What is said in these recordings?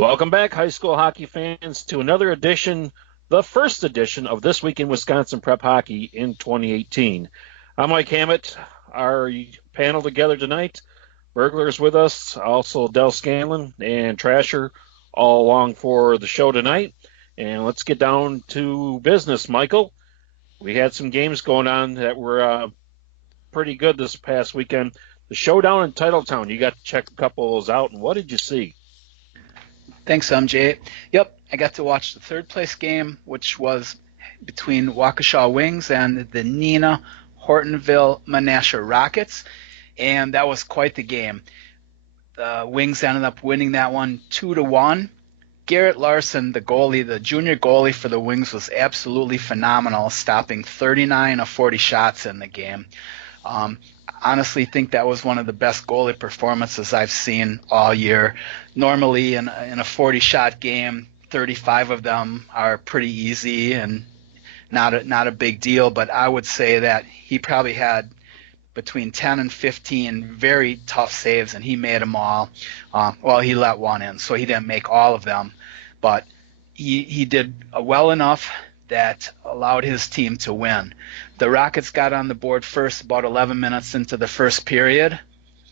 Welcome back, high school hockey fans, to another edition, the first edition of This Week in Wisconsin Prep Hockey in 2018. I'm Mike Hammett. Our panel together tonight, Burglar's with us, also Del Scanlon and Trasher all along for the show tonight. And let's get down to business, Michael. We had some games going on that were pretty good this past weekend. The showdown in Titletown, you got to check a couple of those out, and what did you see? Thanks, MJ. Yep, I got to watch the third place game, which was between Waukesha Wings and the Neenah Hortonville Menasha Rockets, and that was quite the game. The Wings ended up winning that one 2-1. Garrett Larson, the goalie, the junior goalie for the Wings, was absolutely phenomenal, stopping 39 of 40 shots in the game. Honestly think that was one of the best goalie performances I've seen all year. Normally in a 40-shot game, 35 of them are pretty easy and not a big deal, but I would say that he probably had between 10 and 15 very tough saves, and he made them all. He let one in, so he didn't make all of them, but he did well enough that allowed his team to win. The Rockets got on the board first about 11 minutes into the first period.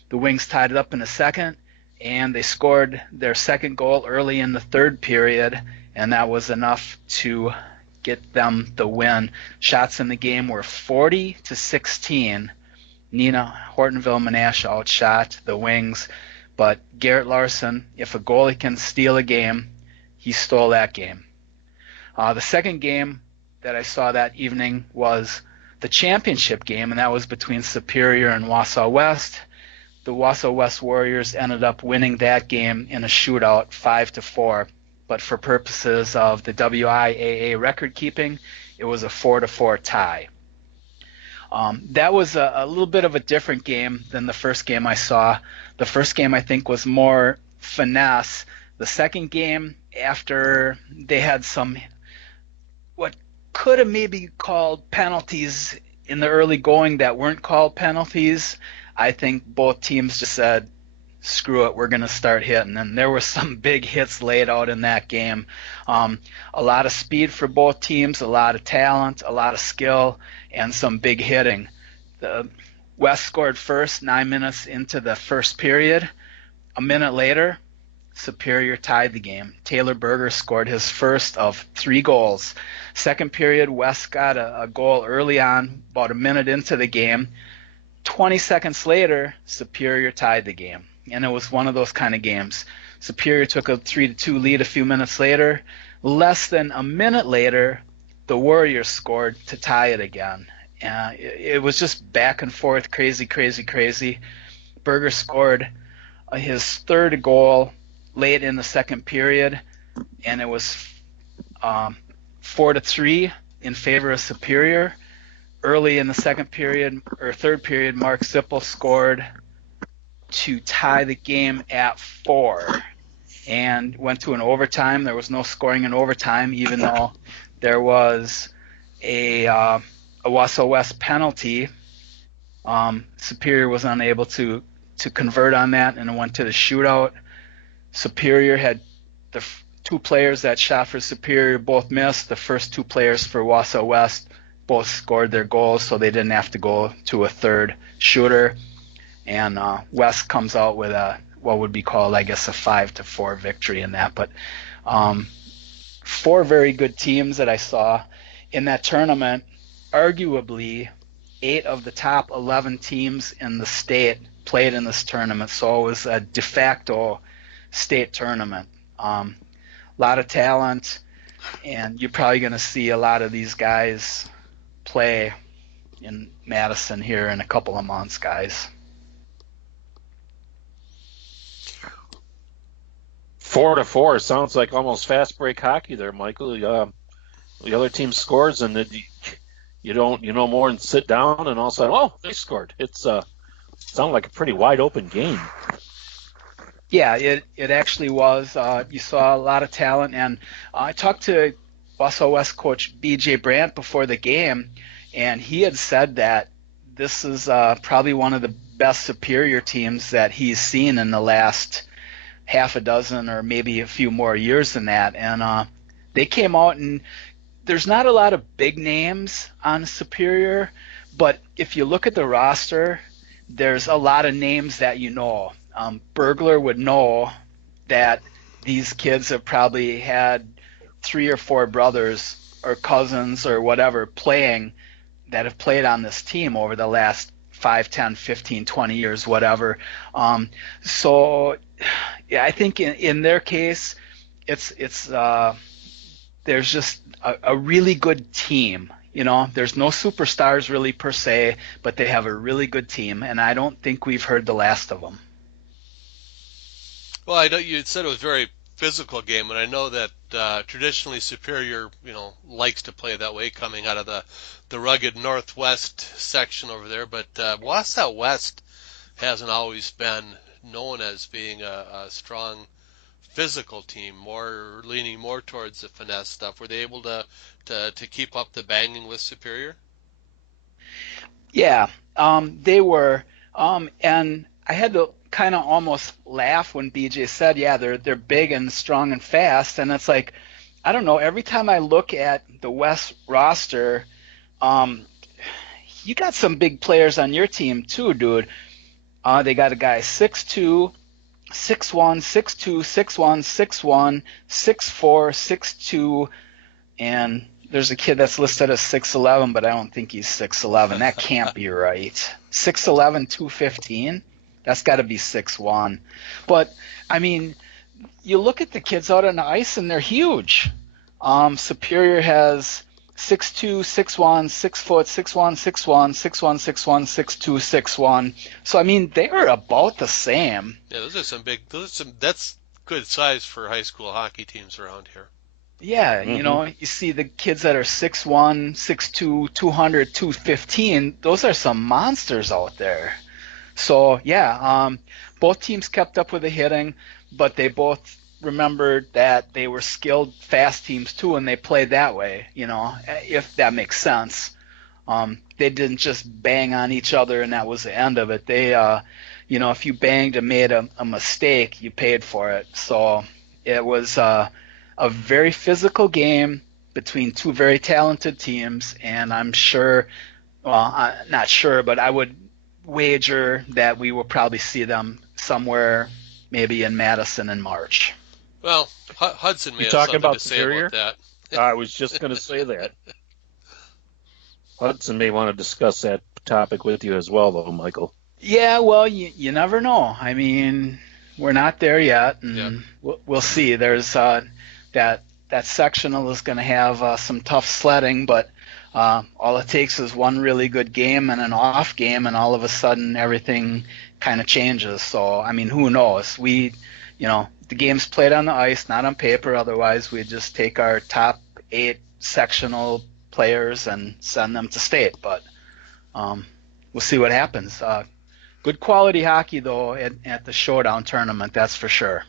The Wings tied it up in the second, and they scored their second goal early in the third period, and that was enough to get them the win. Shots in the game were 40-16. Neenah Hortonville Menasha outshot the Wings, but Garrett Larson, if a goalie can steal a game, he stole that game. The second game that I saw that evening was the championship game, and that was between Superior and Wausau West. The Wausau West Warriors ended up winning that game in a shootout 5-4, but for purposes of the WIAA record keeping, it was a 4-4 tie. That was a little bit of a different game than the first game I saw. The first game, I think, was more finesse. The second game, after they had some what could have maybe called penalties in the early going that weren't called penalties, I think both teams just said, screw it, we're going to start hitting. And there were some big hits laid out in that game. A lot of speed for both teams, a lot of talent, a lot of skill, and some big hitting. The West scored first 9 minutes into the first period. A minute later, Superior tied the game. Taylor Berger scored his first of 3 goals. Second period, West got a goal early on, about a minute into the game. 20 seconds later, Superior tied the game. And it was one of those kind of games. Superior took a 3-2 lead a few minutes later. Less than a minute later, the Warriors scored to tie it again. It was just back and forth, crazy. Berger scored his third goal late in the second period, and it was 4-3 in favor of Superior. Early in the third period, Mark Zippel scored to tie the game at 4 and went to an overtime. There was no scoring in overtime, even though there was a Wausau West penalty. Superior was unable to convert on that, and it went to the shootout. Superior had the 2 players that shot for Superior both missed. The first 2 players for Wausau West both scored their goals, so they didn't have to go to a third shooter. And West comes out with what would be called, I guess, a 5-4 victory in that. But 4 very good teams that I saw in that tournament. Arguably, 8 of the top 11 teams in the state played in this tournament, so it was a de facto state tournament. A lot of talent, and you're probably going to see a lot of these guys play in Madison here in a couple of months, guys. 4-4 sounds like almost fast break hockey there, Michael. The other team scores, and you don't more than sit down and all of a sudden, oh, they scored. It's sounded like a pretty wide open game. Yeah, it actually was. You saw a lot of talent, and I talked to Wausau West coach B.J. Brandt before the game, and he had said that this is probably one of the best Superior teams that he's seen in the last half a dozen or maybe a few more years than that. And they came out, and there's not a lot of big names on Superior, but if you look at the roster, there's a lot of names that you know. Burglar would know that these kids have probably had 3 or 4 brothers or cousins or whatever that have played on this team over the last 5, 10, 15, 20 years, whatever. So yeah, I think in their case, it's there's just a really good team. There's no superstars really per se, but they have a really good team, and I don't think we've heard the last of them. Well, I know you said it was a very physical game, and I know that traditionally Superior, likes to play that way, coming out of the rugged Northwest section over there. But Wausau West hasn't always been known as being a strong physical team, more leaning more towards the finesse stuff. Were they able to keep up the banging with Superior? Yeah, they were, and I had to kind of almost laugh when BJ said, "Yeah, they're big and strong and fast," and it's like, I don't know. Every time I look at the West roster, you got some big players on your team too, dude. They got a guy 6'2", 6'1", 6'2", 6'1", 6'1", 6'4", 6'2", and there's a kid that's listed as 6'11", but I don't think he's 6'11". That can't be right. 6'11", 215? That's got to be 6'1". But, I mean, you look at the kids out on the ice, and they're huge. Superior has 6'2", 6'1", 6 foot, 6'1", 6'1", 6'1", 6'1", 6'2", 6'1". So, I mean, they're about the same. Yeah, that's good size for high school hockey teams around here. Yeah, you see the kids that are 6'1", 6'2", 200, 215, those are some monsters out there. So, yeah, both teams kept up with the hitting, but they both remembered that they were skilled, fast teams too, and they played that way, if that makes sense. They didn't just bang on each other and that was the end of it. They, if you banged and made a mistake, you paid for it. So it was a very physical game between two very talented teams, and I'm sure, well, I'm not sure, but I would wager that we will probably see them somewhere maybe in Madison in March. Well, Hudson may You have talking something about to say Superior? about that. I was just going to say that. Hudson may want to discuss that topic with you as well, though, Michael. Yeah, well, you never know. I mean, we're not there yet, and Yeah. we'll see. There's that sectional is going to have some tough sledding, but all it takes is one really good game and an off game, and all of a sudden everything kind of changes. So, I mean, who knows? The game's played on the ice, not on paper. Otherwise, we just take our top 8 sectional players and send them to state. But we'll see what happens. Good quality hockey, though, at the Showdown tournament, that's for sure.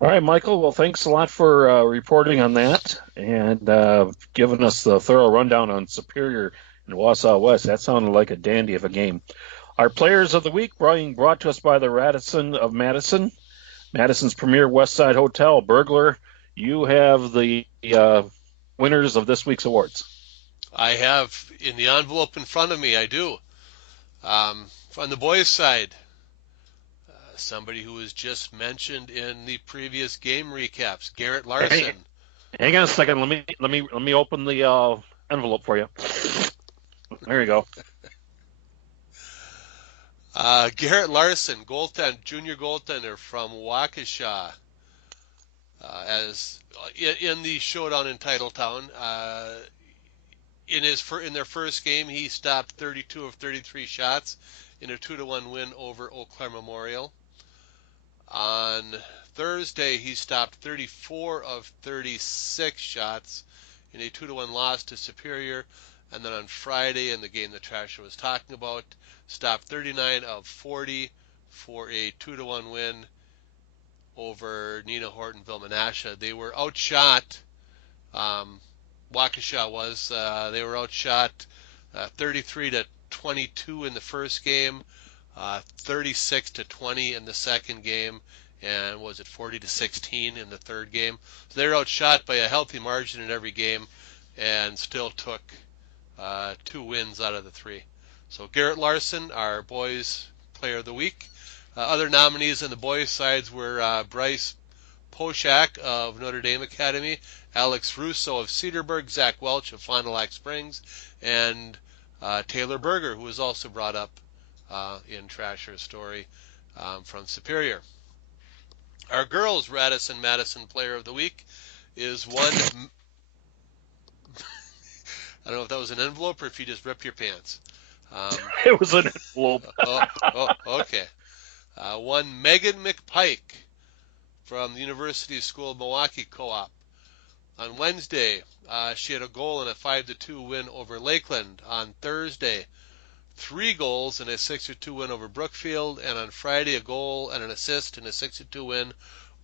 All right, Michael. Well, thanks a lot for reporting on that and giving us the thorough rundown on Superior and Wausau West. That sounded like a dandy of a game. Our players of the week being brought to us by the Radisson of Madison, Madison's premier West Side Hotel. Burglar, you have the winners of this week's awards. I have in the envelope in front of me, I do. On the boys' side, somebody who was just mentioned in the previous game recaps, Garrett Larson. Hang on a second. Let me open the envelope for you. There you go. Garrett Larson, junior goaltender from Waukesha, as in the Showdown in Titletown. In their first game, he stopped 32 of 33 shots in a 2-1 win over Eau Claire Memorial. On Thursday, he stopped 34 of 36 shots in a 2-1 loss to Superior. And then on Friday, in the game that Trasher was talking about, stopped 39 of 40 for a 2-1 win over Nina Hortonville Menasha. They were outshot. Waukesha was. They were outshot 33-22 in the first game. 36-20 in the second game, and was it 40-16 in the third game? So they were outshot by a healthy margin in every game, and still took 2 wins out of the 3. So Garrett Larson, our boys player of the week. Other nominees on the boys' sides were Bryce Poshak of Notre Dame Academy, Alex Russo of Cedarburg, Zach Welch of Fond du Lac Springs, and Taylor Berger, who was also brought up in Trasher's story from Superior. Our girls' Radisson Madison Player of the Week is one. I don't know if that was an envelope or if you just ripped your pants. It was an envelope. Okay. One Megan McPike from the University School of Milwaukee Co-op. On Wednesday, she had a goal in a 5-2 win over Lakeland. On Thursday, 3 goals in a 6-2 win over Brookfield, and on Friday a goal and an assist in a 6-2 win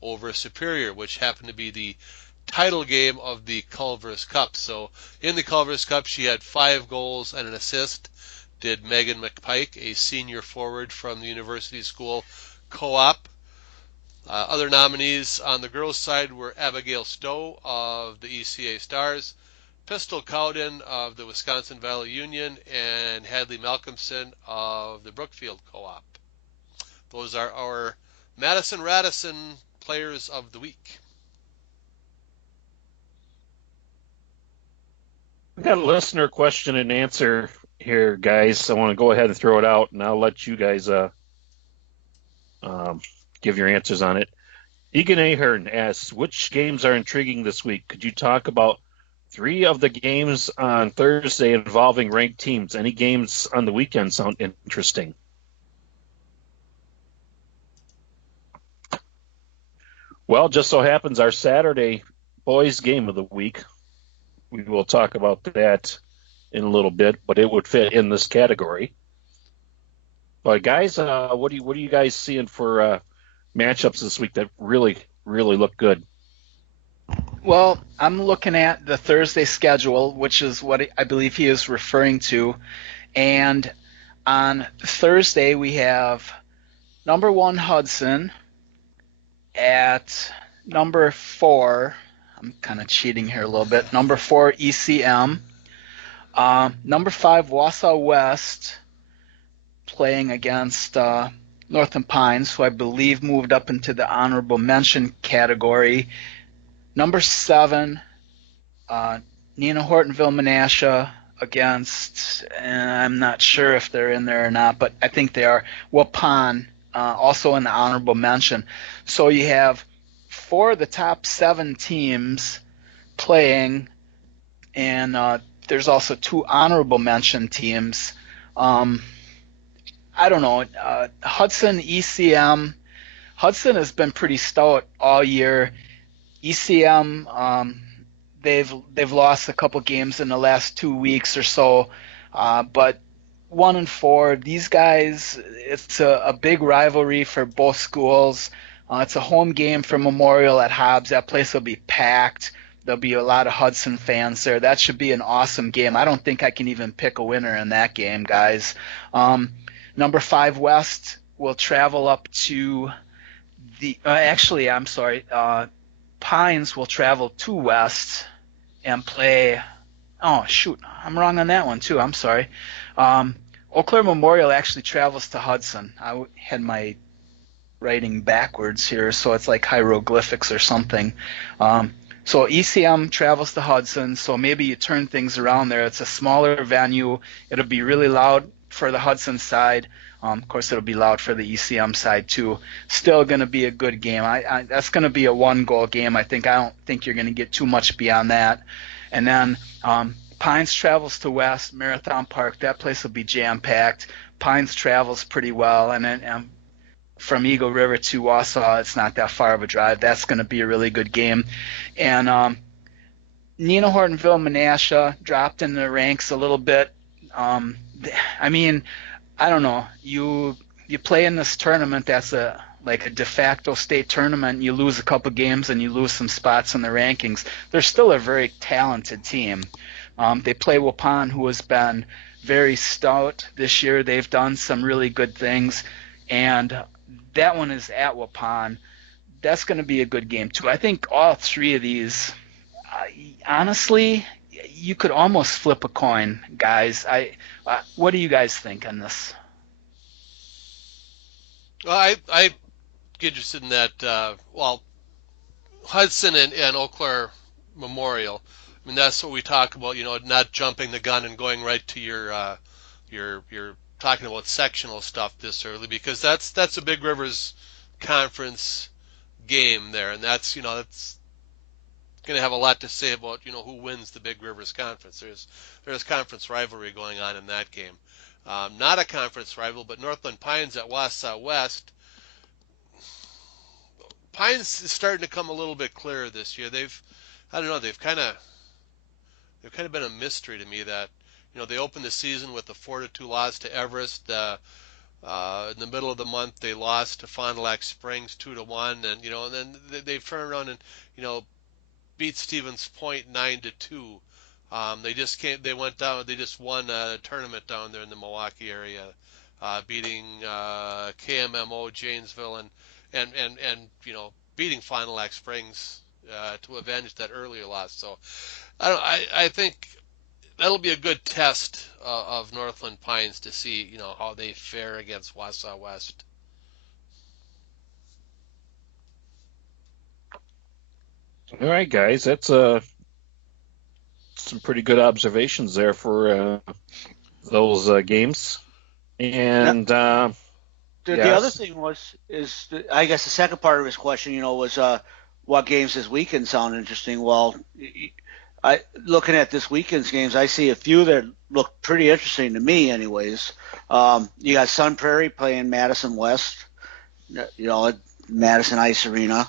over Superior, which happened to be the title game of the Culver's Cup. So in the Culver's Cup, she had 5 goals and an assist, did Megan McPike, a senior forward from the University School Co-op. Other nominees on the girls' side were Abigail Stowe of the ECA Stars, Pistol Cowden of the Wisconsin Valley Union, and Hadley Malcolmson of the Brookfield Co-op. Those are our Madison Radisson Players of the Week. We got a listener question and answer here, guys. I want to go ahead and throw it out, and I'll let you guys give your answers on it. Egan Ahern asks, which games are intriguing this week? Could you talk about 3 of the games on Thursday involving ranked teams? Any games on the weekend sound interesting? Well, just so happens our Saturday boys game of the week, we will talk about that in a little bit, but it would fit in this category. But guys, what are you guys seeing for matchups this week that really look good? Well, I'm looking at the Thursday schedule, which is what I believe he is referring to. And on Thursday, we have number 1 Hudson at number 4. I'm kind of cheating here a little bit. Number 4 ECM. Number 5 Wausau West playing against Northern Pines, who I believe moved up into the honorable mention category. Number 7, Nina Hortonville Menasha against, and I'm not sure if they're in there or not, but I think they are, Waupun, also in the honorable mention. So you have 4 of the top 7 teams playing, and there's also 2 honorable mention teams. I don't know. Hudson, ECM. Hudson has been pretty stout all year. ECM, they've lost a couple games in the last 2 weeks or so, but 1-4. These guys, it's a big rivalry for both schools. It's a home game for Memorial at Hobbs. That place will be packed. There'll be a lot of Hudson fans there. That should be an awesome game. I don't think I can even pick a winner in that game, guys. Number 5 West will travel up to the Pines will travel to West and play. Oh, shoot. I'm wrong on that one, too. I'm sorry. Eau Claire Memorial actually travels to Hudson. I had my writing backwards here, so it's like hieroglyphics or something. So ECM travels to Hudson, so maybe you turn things around there. It's a smaller venue. It'll be really loud for the Hudson side. Of course, it'll be loud for the ECM side, too. Still going to be a good game. That's going to be a 1-goal game. I don't think you're going to get too much beyond that. And then Pines travels to West, Marathon Park. That place will be jam-packed. Pines travels pretty well. And then from Eagle River to Wausau, it's not that far of a drive. That's going to be a really good game. And Nina Hortonville Menasha dropped in the ranks a little bit. I don't know. You play in this tournament that's like a de facto state tournament. You lose a couple games and you lose some spots in the rankings. They're still a very talented team. They play Waupun, who has been very stout this year. They've done some really good things, and that one is at Waupun. That's going to be a good game too. I think all three of these, honestly, you could almost flip a coin, guys. What do you guys think on this? Well, I get interested in that. Hudson and Eau Claire Memorial. I mean, that's what we talk about. Not jumping the gun and going right to your talking about sectional stuff this early, because that's a Big Rivers Conference game there, and that's going to have a lot to say about who wins the Big Rivers Conference. There's conference rivalry going on in that game. Not a conference rival, but Northland Pines at Wausau West. Pines is starting to come a little bit clearer this year. I don't know, they've kind of been a mystery to me. That they opened the season with a 4-2 loss to Everest. In the middle of the month, they lost to Fond du Lac Springs 2-1, and then they've turned around and beat Stevens Point 9-2. They went down. They just won a tournament down there in the Milwaukee area, beating KMMO Janesville and beating Fond du Lac Springs to avenge that earlier loss. So I think that'll be a good test of Northland Pines to see how they fare against Wausau West. All right, guys, that's some pretty good observations there for those games. And The yes. other thing I guess the second part of his question, was what games this weekend sound interesting. Well, looking at this weekend's games, I see a few that look pretty interesting to me, anyways. You got Sun Prairie playing Madison West, at Madison Ice Arena.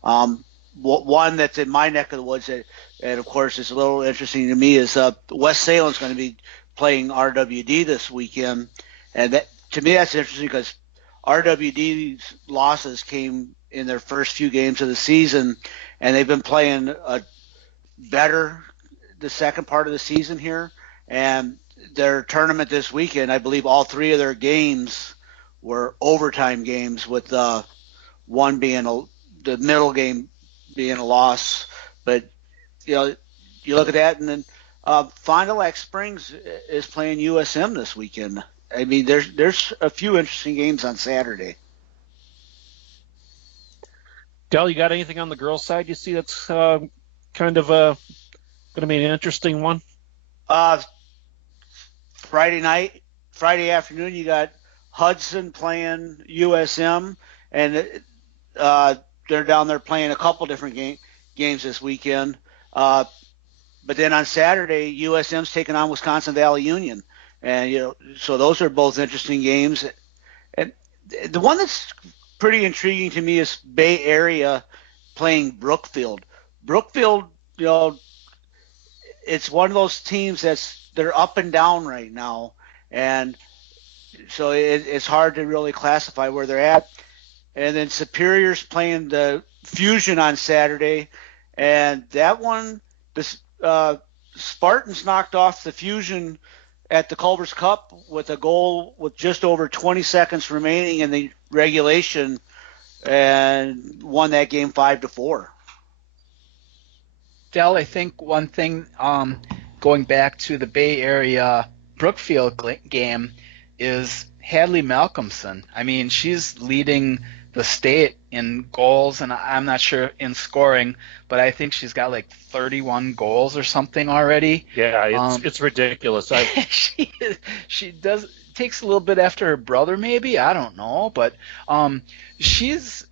One that's in my neck of the woods, and of course is a little interesting to me, is West Salem's going to be playing RWD this weekend, and that, to me, that's interesting because RWD's losses came in their first few games of the season, and they've been playing better the second part of the season here. And their tournament this weekend, I believe all three of their games were overtime games, with one being the middle game being a loss. But you look at that, and then Fond du Lac Springs is playing USM this weekend. I mean, there's a few interesting games on Saturday. Del, you got anything on the girls' side you see that's kind of going to be an interesting one? Friday afternoon, you got Hudson playing USM, and they're down there playing a couple different games this weekend. But then on Saturday, USM's taking on Wisconsin Valley Union, and so those are both interesting games. And the one that's pretty intriguing to me is Bay Area playing Brookfield. Brookfield, it's one of those teams they're up and down right now, and so it's hard to really classify where they're at. And then Superior's playing the Fusion on Saturday, and that one, the Spartans knocked off the Fusion at the Culver's Cup with a goal with just over 20 seconds remaining in the regulation, and won that game 5-4. Del, I think one thing, going back to the Bay Area Brookfield game, is Hadley Malcolmson. I mean, she's leading the state in goals, and I'm not sure in scoring, but I think she's got like 31 goals or something already. Yeah, it's ridiculous. She takes a little bit after her brother, maybe, I don't know, but she's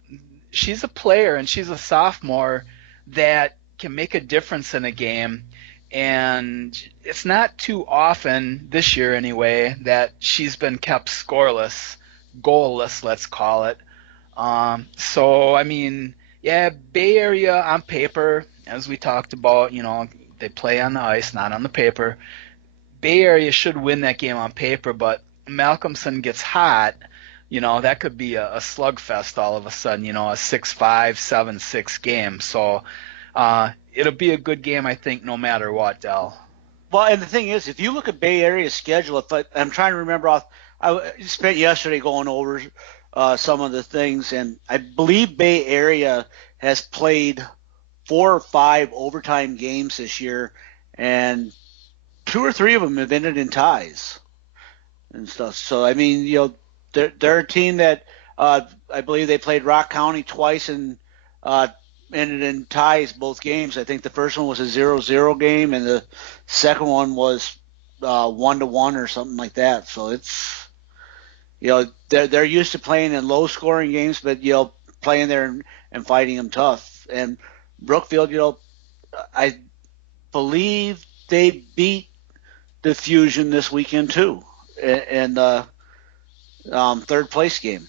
a player, and she's a sophomore that can make a difference in a game. And it's not too often this year anyway that she's been kept scoreless, goalless, let's call it. So I mean, yeah, Bay Area on paper, as we talked about, they play on the ice, not on the paper. Bay Area should win that game on paper, but Malcolmson gets hot, that could be a slugfest all of a sudden, a 6-5, 7-6 game. So it'll be a good game, I think, no matter what, Del. Well, and the thing is, if you look at Bay Area's schedule, I'm trying to remember I spent yesterday going over some of the things, and I believe Bay Area has played 4 or 5 overtime games this year, and 2 or 3 of them have ended in ties and stuff. So I mean, they're a team that I believe they played Rock County twice and ended in ties both games. I think the first one was a 0-0 game, and the second one was 1-1 or something like that. So it's they're used to playing in low scoring games, but playing there and fighting them tough. And Brookfield, I believe they beat the Fusion this weekend too, in the third place game.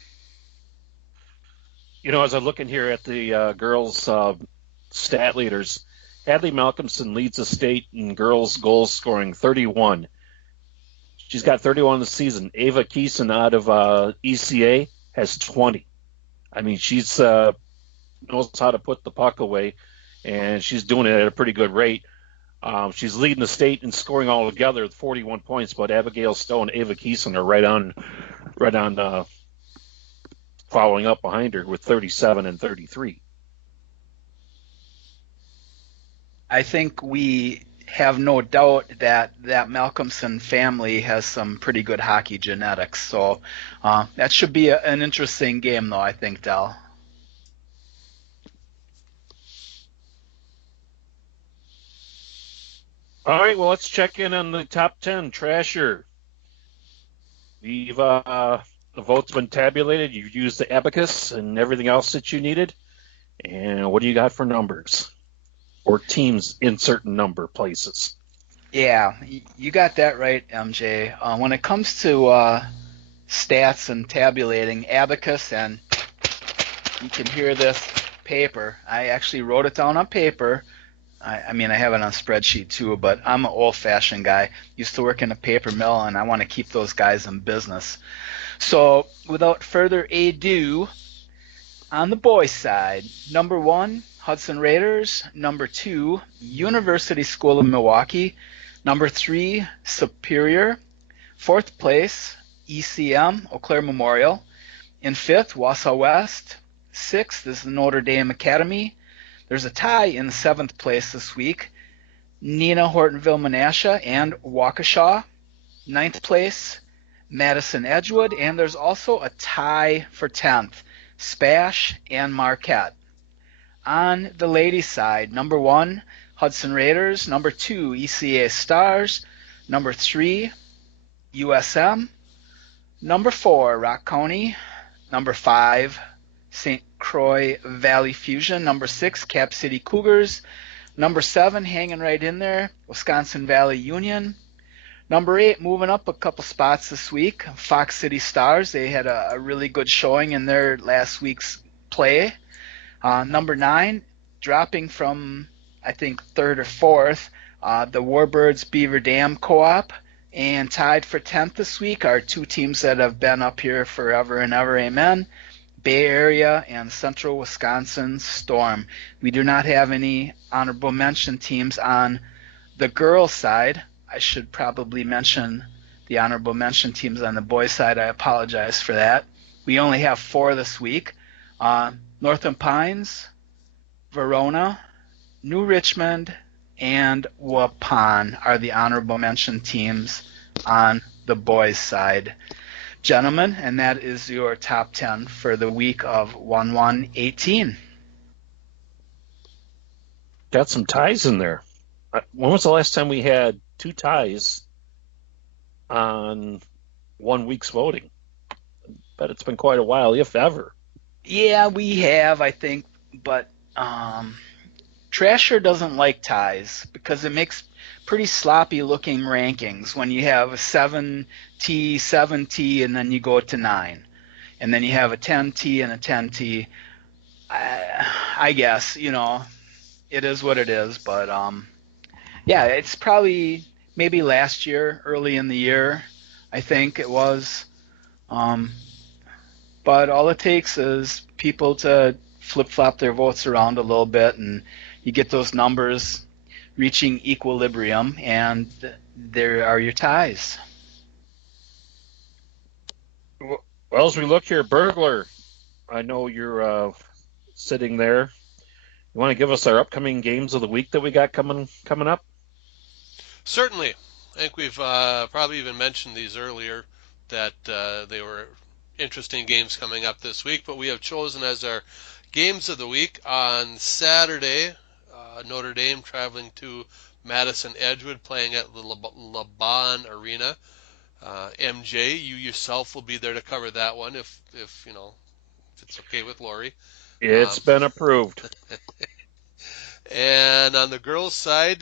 As I'm looking here at the girls' stat leaders, Hadley Malcolmson leads the state in girls' goals scoring, 31. She's got 31 this season. Ava Keeson out of ECA has 20. I mean, she's knows how to put the puck away, and she's doing it at a pretty good rate. She's leading the state in scoring all together with 41 points, but Abigail Stowe and Ava Keeson are right on following up behind her with 37 and 33. I think we have no doubt that Malcolmson family has some pretty good hockey genetics. So that should be an interesting game, though, I think, Del. All right, well, let's check in on the top 10. Trasher. We've the vote's been tabulated. You've used the abacus and everything else that you needed. And what do you got for numbers? Or teams in certain number places? Yeah, you got that right, MJ. When it comes to stats and tabulating, abacus, and you can hear this paper. I actually wrote it down on paper. I mean, I have it on a spreadsheet too, but I'm an old-fashioned guy. Used to work in a paper mill, and I want to keep those guys in business. So without further ado, on the boys' side, number 1, Hudson Raiders. Number 2, University School of Milwaukee. Number 3, Superior. 4th place, ECM, Eau Claire Memorial. In 5th, Wausau West. 6th is the Notre Dame Academy. There's a tie in 7th place this week. Neenah Hortonville Menasha and Waukesha. 9th place, Madison Edgewood. And there's also a tie for 10th, Spash and Marquette. On the ladies' side, number 1, Hudson Raiders. Number 2, ECA Stars. Number 3, USM. Number 4, Rock County. Number 5, St. Croix Valley Fusion. Number 6, Cap City Cougars. Number 7, hanging right in there, Wisconsin Valley Union. Number 8, moving up a couple spots this week, Fox City Stars. They had a really good showing in their last week's play. Number 9, dropping from, I think, 3rd or 4th, the Warbirds Beaver Dam Co-op. And tied for 10th this week are 2 teams that have been up here forever and ever, amen. Bay Area and Central Wisconsin Storm. We do not have any honorable mention teams on the girls' side. I should probably mention the honorable mention teams on the boys' side. I apologize for that. We only have 4 this week. Northern Pines, Verona, New Richmond, and Waupun are the honorable mention teams on the boys' side. Gentlemen, and that is your top 10 for the week of 1/1/18. Got some ties in there. When was the last time we had 2 ties on 1 week's voting? I bet it's been quite a while, if ever. Yeah, we have, I think, but Trasher doesn't like ties because it makes pretty sloppy looking rankings when you have a 7T, 7T, and then you go to 9. And then you have a 10T and a 10T. I guess, it is what it is. But, yeah, it's probably maybe last year, early in the year, I think it was. But all it takes is people to flip-flop their votes around a little bit, and you get those numbers reaching equilibrium, and there are your ties. Well, as we look here, Burglar, I know you're sitting there. You want to give us our upcoming games of the week that we got coming up? Certainly. I think we've probably even mentioned these earlier, that they were interesting games coming up this week, but we have chosen as our games of the week on Saturday, Notre Dame traveling to Madison Edgewood, playing at the LeBron Arena. MJ, you yourself will be there to cover that one if it's okay with Lori. It's been approved. And on the girls' side,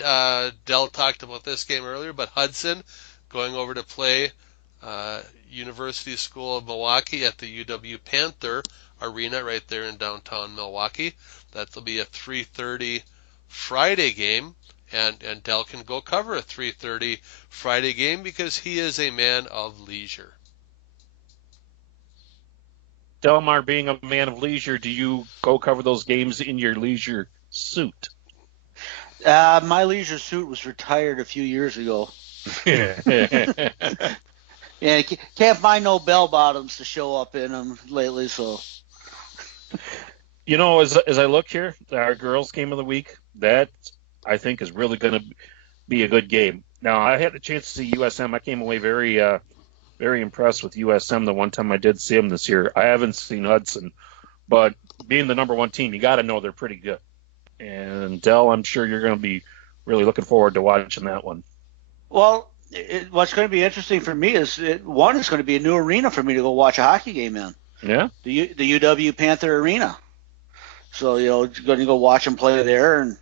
Dell talked about this game earlier, but Hudson going over to play University School of Milwaukee at the UW Panther Arena right there in downtown Milwaukee. That'll be a 3:30 Friday game, and Dell can go cover a 3:30 Friday game because he is a man of leisure. Delmar, being a man of leisure, do you go cover those games in your leisure suit? My leisure suit was retired a few years ago. Yeah, can't find no bell bottoms to show up in them lately. So, as I look here, our girls' game of the week, that I think is really going to be a good game. Now, I had a chance to see USM. I came away very, very impressed with USM the one time I did see them this year. I haven't seen Hudson, but being the number one team, you got to know they're pretty good. And Dell, I'm sure you're going to be really looking forward to watching that one. Well, what's going to be interesting for me is it's going to be a new arena for me to go watch a hockey game in. Yeah. The UW Panther Arena. So, going to go watch them play there. And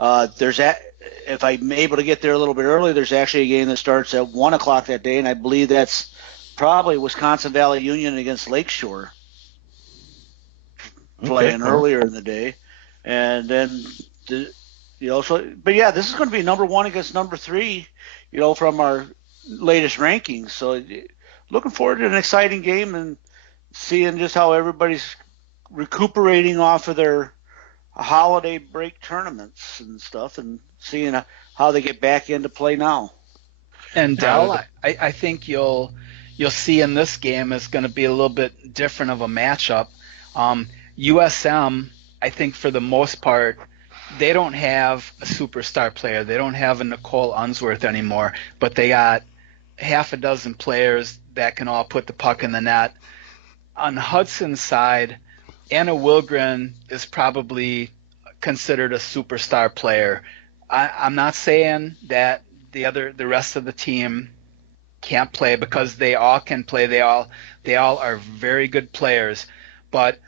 if I'm able to get there a little bit early, there's actually a game that starts at 1 o'clock that day, and I believe that's probably Wisconsin Valley Union against Lakeshore playing earlier in the day. And then, this is going to be number 1 against number 3, from our latest rankings. So looking forward to an exciting game and seeing just how everybody's recuperating off of their holiday break tournaments and stuff, and seeing how they get back into play now. And Dell, I think you'll see in this game is going to be a little bit different of a matchup. USM, I think for the most part, they don't have a superstar player. They don't have a Nicole Unsworth anymore, but they got half a dozen players that can all put the puck in the net. On Hudson's side, Anna Wilgren is probably considered a superstar player. I'm not saying that the rest of the team can't play, because they all can play. They all are very good players, but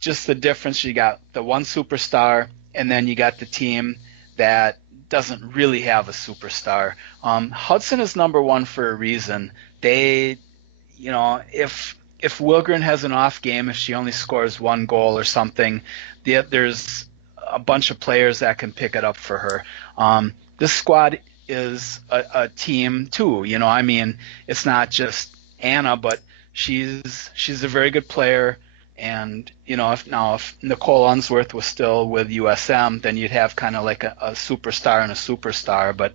just the difference, you got the one superstar, and then you got the team that doesn't really have a superstar. Hudson is number 1 for a reason. They, if Wilgren has an off game, if she only scores 1 goal or something, there's a bunch of players that can pick it up for her. This squad is a team too. It's not just Anna, but she's a very good player. And, if Nicole Unsworth was still with USM, then you'd have kind of like a superstar and a superstar. But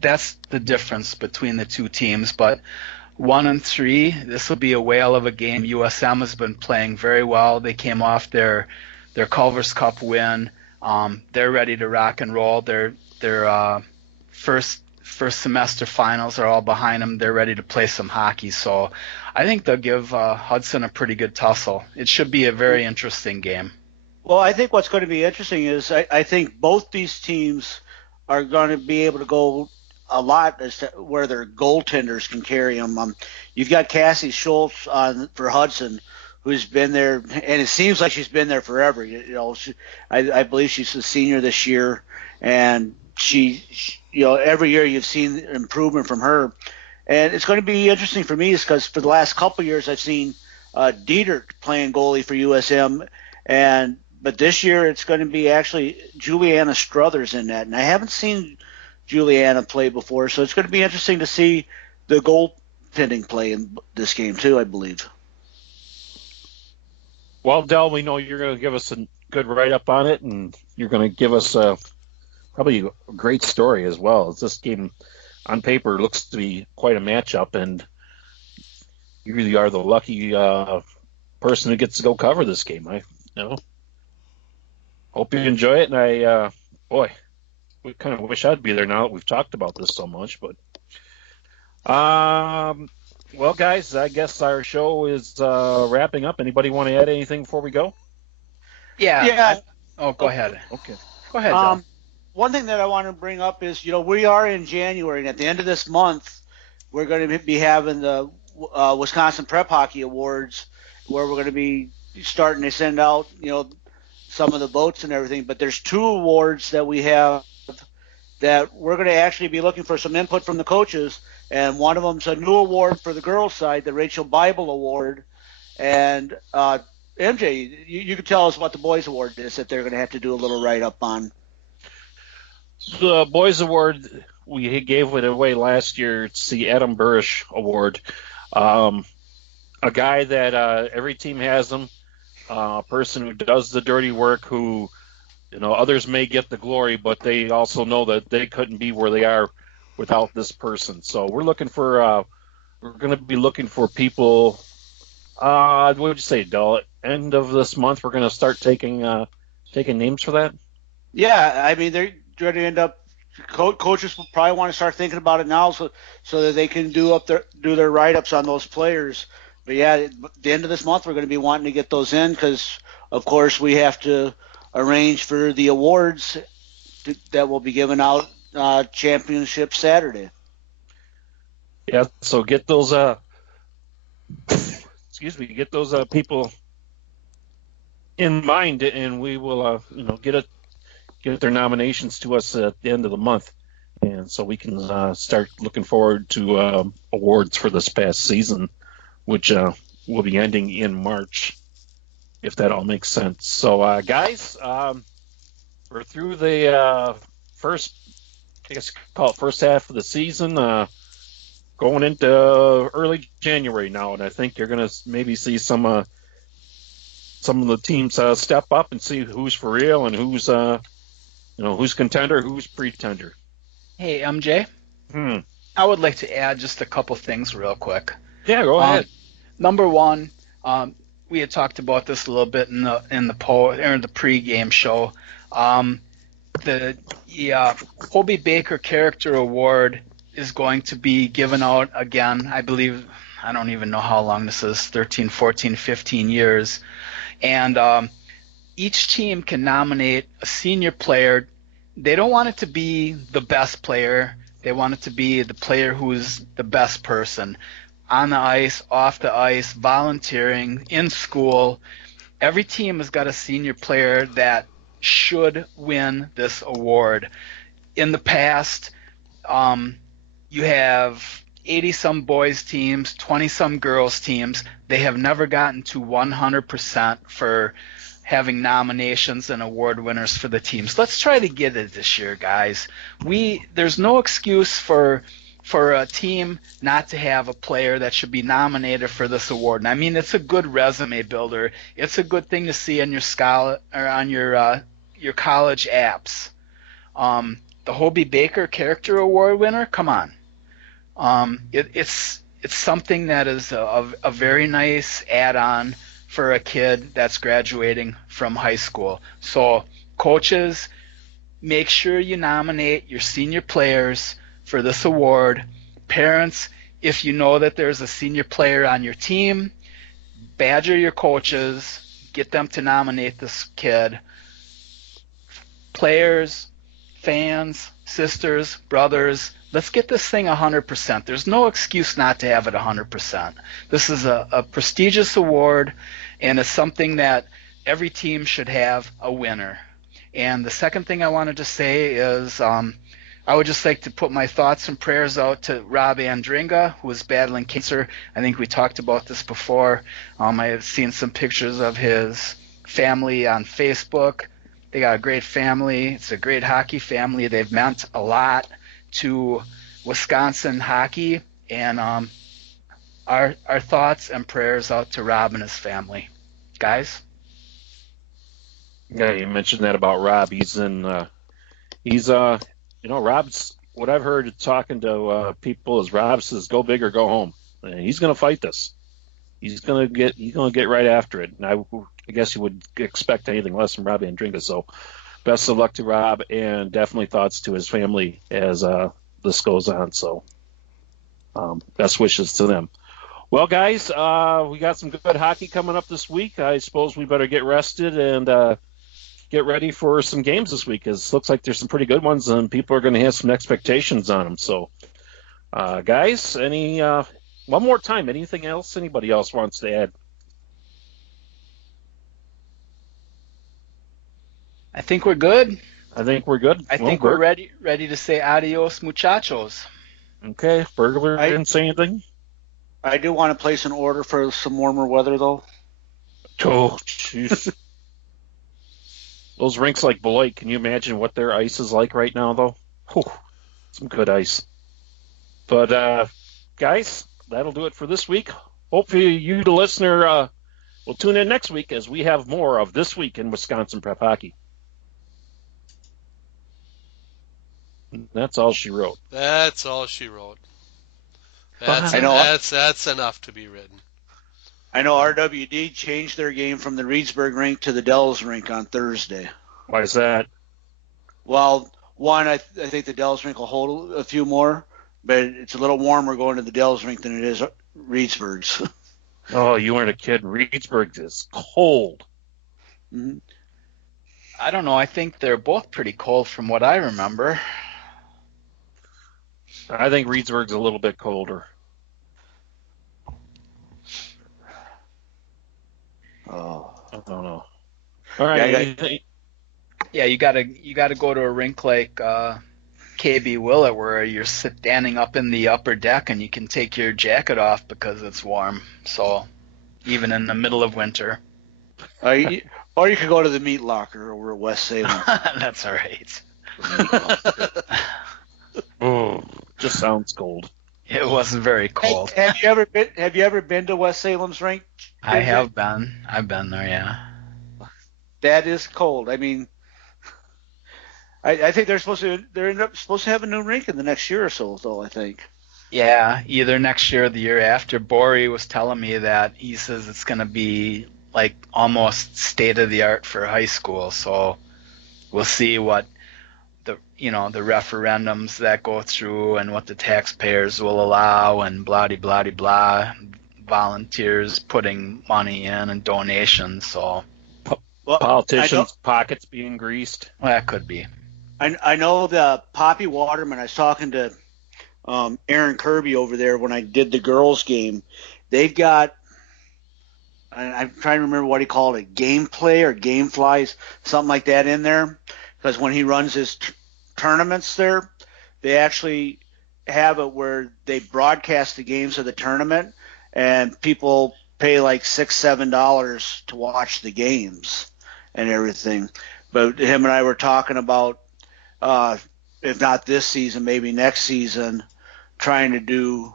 that's the difference between the two teams. But 1 and 3, this will be a whale of a game. USM has been playing very well. They came off their Culver's Cup win. They're ready to rock and roll. Their first semester finals are all behind them. They're ready to play some hockey. So I think they'll give Hudson a pretty good tussle. It should be a very interesting game. Well, I think what's going to be interesting is I think both these teams are going to be able to go a lot as to where their goaltenders can carry them. You've got Cassie Schultz for Hudson, who's been there, and it seems like she's been there forever. I believe she's a senior this year, and she every year you've seen improvement from her. And it's going to be interesting for me because for the last couple of years I've seen Dieter playing goalie for USM, but this year it's going to be actually Juliana Struthers in that, and I haven't seen Juliana play before, so it's going to be interesting to see the goaltending play in this game too, I believe. Well, Del, we know you're going to give us a good write-up on it, and you're going to give us probably a great story as well. This game on paper looks to be quite a matchup, and you really are the lucky person who gets to go cover this game. Hope you enjoy it, and we kind of wish I'd be there now that we've talked about this so much. But, well, guys, I guess our show is wrapping up. Anybody want to add anything before we go? Yeah. Go ahead. Okay. Go ahead, Bill. One thing that I want to bring up is, we are in January, and at the end of this month, we're going to be having the Wisconsin Prep Hockey Awards, where we're going to be starting to send out, some of the votes and everything. But there's 2 awards that we have that we're going to actually be looking for some input from the coaches, and one of them's a new award for the girls' side, the Rachel Bible Award, and MJ, you can tell us what the boys' award is that they're going to have to do a little write-up on. The boys' award, we gave it away last year. It's the Adam Burish Award. A guy that every team has him, a person who does the dirty work, who, others may get the glory, but they also know that they couldn't be where they are without this person. So we're going to be looking for people. What would you say, Del? End of this month, we're going to start taking names for that. Yeah, I mean, they're going to end up. Coaches will probably want to start thinking about it now, so that they can do their write-ups on those players. But yeah, at the end of this month, we're going to be wanting to get those in because, of course, we have to arrange for the awards that will be given out Championship Saturday. Yeah, so get those get those people in mind, and we will get their nominations to us at the end of the month, and so we can start looking forward to awards for this past season, which will be ending in March, if that all makes sense. So, guys, we're through the first half of the season, going into early January now, and I think you're going to maybe see some of the teams step up and see who's for real and who's who's contender, who's pretender. Hey, MJ. I would like to add just a couple things real quick. Yeah, go ahead. Number one, we had talked about this a little bit in the pregame show. The Hobey Baker Character Award is going to be given out again, I believe. I don't even know how long this is, 13, 14, 15 years. And each team can nominate a senior player. They don't want it to be the best player. They want it to be the player who's the best person. On the ice, off the ice, volunteering, in school. Every team has got a senior player that should win this award. In the past, you have 80-some boys teams, 20-some girls teams. They have never gotten to 100% for having nominations and award winners for the teams. Let's try to get it this year, guys. There's no excuse for a team not to have a player that should be nominated for this award. And I mean, it's a good resume builder. It's a good thing to see on your your college apps. The Hobey Baker Character Award winner, come on. It's something that is a very nice add-on for a kid that's graduating from high school. So coaches, make sure you nominate your senior players for this award. Parents, if you know that there's a senior player on your team, badger your coaches, get them to nominate this kid. Players, fans, sisters, brothers, let's get this thing 100%. There's no excuse not to have it 100%. This is a prestigious award, and it's something that every team should have a winner. And the second thing I wanted to say is I would just like to put my thoughts and prayers out to Rob Andringa, who is battling cancer. I think we talked about this before. I have seen some pictures of his family on Facebook. They got a great family. It's a great hockey family. They've meant a lot to Wisconsin hockey, and our thoughts and prayers out to Rob and his family. Guys? Yeah, you mentioned that about Rob. Rob's, what I've heard talking to people is Rob says, go big or go home. And he's going to fight this. He's going to get right after it. And I guess you would expect anything less from Rob Andringa. So best of luck to Rob, and definitely thoughts to his family as this goes on. So best wishes to them. Well, guys, we got some good hockey coming up this week. I suppose we better get rested and get ready for some games this week, because it looks like there's some pretty good ones, and people are going to have some expectations on them. So, guys, one more time, anything else anybody else wants to add? I think we're good. I think we're good. I think we're ready to say adios, muchachos. Okay, Burglar didn't say anything? I do want to place an order for some warmer weather, though. Oh, jeez. Those rinks like Beloit, can you imagine what their ice is like right now, though? Whew, some good ice. But, guys, that'll do it for this week. Hopefully you, the listener, will tune in next week as we have more of This Week in Wisconsin Prep Hockey. That's all she wrote. That's all she wrote. That's enough to be written. I know RWD changed their game from the Reedsburg rink to the Dells rink on Thursday. Why is that? Well, one, I think the Dells rink will hold a few more, but it's a little warmer going to the Dells rink than it is Reedsburg's. Oh, you weren't a kid. Reedsburg is cold. Mm-hmm. I don't know. I think they're both pretty cold from what I remember. I think Reedsburg's a little bit colder. Oh, I don't know. All right. Yeah, you gotta go to a rink like KB Willett where you're standing up in the upper deck and you can take your jacket off because it's warm. So even in the middle of winter. Or you could go to the meat locker over at West Salem. That's all right. Oh, just sounds cold. It wasn't very cold. Have you ever been to West Salem's rink? I have been. I've been there, yeah. That is cold. I mean, I think they're supposed to have a new rink in the next year or so, though, I think. Yeah, either next year or the year after. Bori was telling me that he says it's going to be like almost state of the art for high school. So we'll see what the referendums that go through and what the taxpayers will allow and blah blah blah blah. Volunteers putting money in and donations. So politicians' pockets being greased. Well, that could be. I know the Poppy Waterman. I was talking to Aaron Kirby over there when I did the girls' game. They've got, I'm trying to remember what he called it, gameplay or game flies, something like that in there. Because when he runs his tournaments there, they actually have it where they broadcast the games of the tournament, and people pay like $6-7 to watch the games and everything. But him and I were talking about, if not this season, maybe next season, trying to do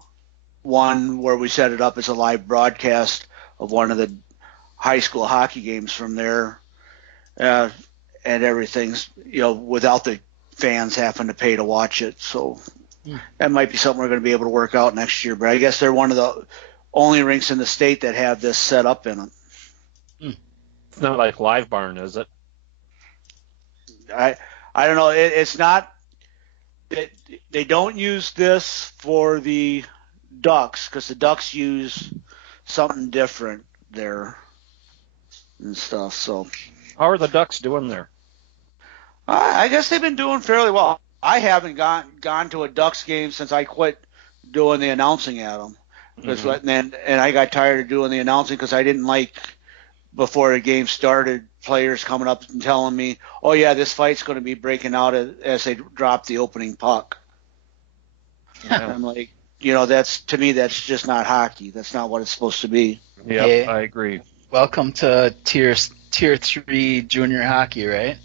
one where we set it up as a live broadcast of one of the high school hockey games from there, and everything's, without the fans having to pay to watch it. So that might be something we're going to be able to work out next year. But I guess they're one of the only rinks in the state that have this set up in it. It's not like Live Barn, is it? I don't know. It's not. They don't use this for the Ducks because the Ducks use something different there and stuff. So how are the Ducks doing there? I guess they've been doing fairly well. I haven't gone to a Ducks game since I quit doing the announcing at them. And I got tired of doing the announcing because I didn't like, before the game started, players coming up and telling me, oh, yeah, this fight's going to be breaking out as they drop the opening puck. Yeah. I'm like, that's just not hockey. That's not what it's supposed to be. Yeah, hey, I agree. Welcome to tier 3 junior hockey, right?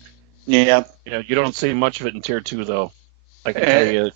Yeah. Yeah, you don't see much of it in Tier 2, though. I can tell you,